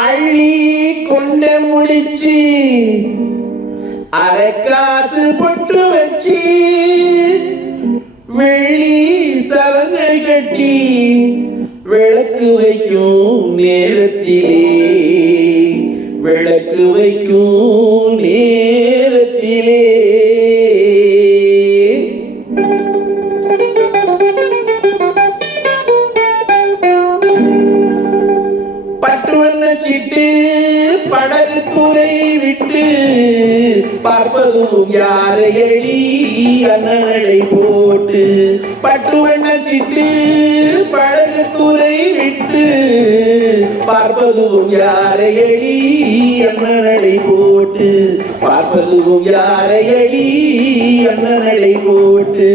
அள்ளி கொண்ட முடிச்சு அரை காசு பொட்டு வச்சு வெள்ளி சலங்கை கட்டி விளக்கு வைக்கும் நேரத்திலே விளக்கு வைக்கும் நேரத்திலே. வச்சிட்டு படகு துறை விட்டு பார்ப்பதும் யாரையடி அண்ணனடை போட்டு. பட்டு வண்ண சிட்டு படகு துறை விட்டு பார்ப்பதும் யாரையடி அண்ணனடை போட்டு. பார்ப்பதும் யாரையடி அண்ணனடை போட்டு.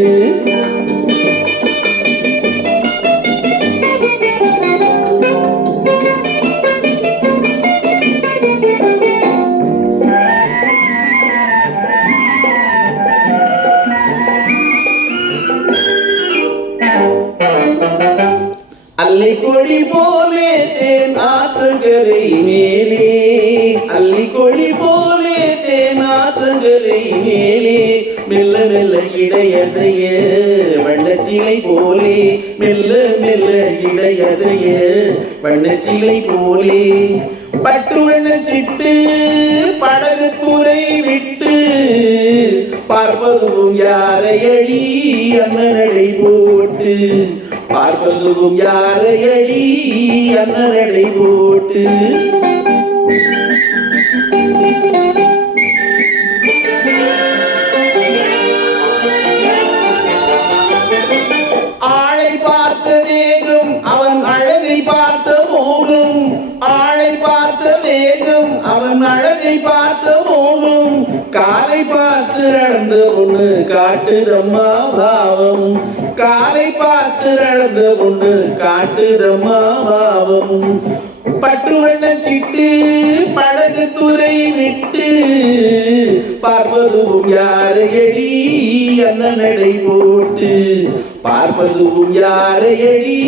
அள்ளி கொடி போலே தேன் ஆற்றங்கரை மேலே. அள்ளி கொடி போலே தேன் ஆற்றங்கரை மேலே. மெல்ல மெல்ல இடையசைய வண்ணச்சிலை போலே. மெல்ல மெல்ல இடையசைய வண்ணச்சிலை போலே. பட்டு வண்ணச்சிட்டு படகு துறை விட்டு பார்ப்பதும் யாரை அடி அண்ணனடை போட்டு. பார்ப்பதும் யாரையடி அன்னரடை போட்டு? ஆளை பார்த்த வேகம் அவன் அழகை பார்த்த மோகம் ஆளை பார்த்த வேகம் அவன் அழகை பார்த்த மோகம் காலை பார்த்து நடந்த பொண்ணு காட்டுதம்மா பாவம். காலை பார்த்து நடந்த பொண்ணு காட்டுதம்மா பாவம். பட்டு வண்ண சிட்டு படகு துறை விட்டு பார்ப்பதும் யாரையடி நடை போட்டு பார்ப்பதும் யாரையடி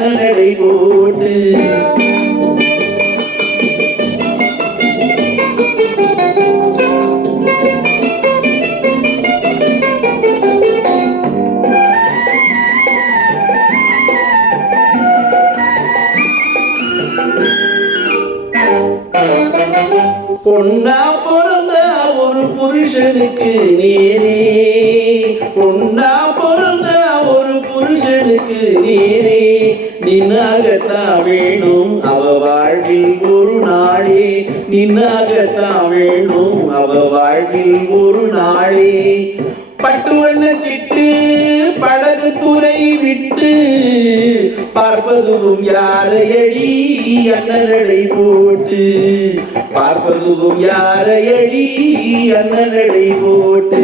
நடை போட்டு. பொண்ணா பிறந்த ஒரு புருஷனுக்கு நீரே. பொண்ணா பிறந்த ஒரு புருஷனுக்கு நீரே. நின்னாகத்தான் வேணும் அவ வாழ்வில் ஒரு நாளே. நின்னாகத்தான் வேணும் அவ வாழ்வில் ஒரு நாளே. பட்டு வண்ண சிட்டு படகு துறை விட்டு பார்ப்பதுவும் யாரையடி அண்ணனடை போட்டு? பார்ப்பதுவும் யாரையடி அண்ணனடை போட்டு?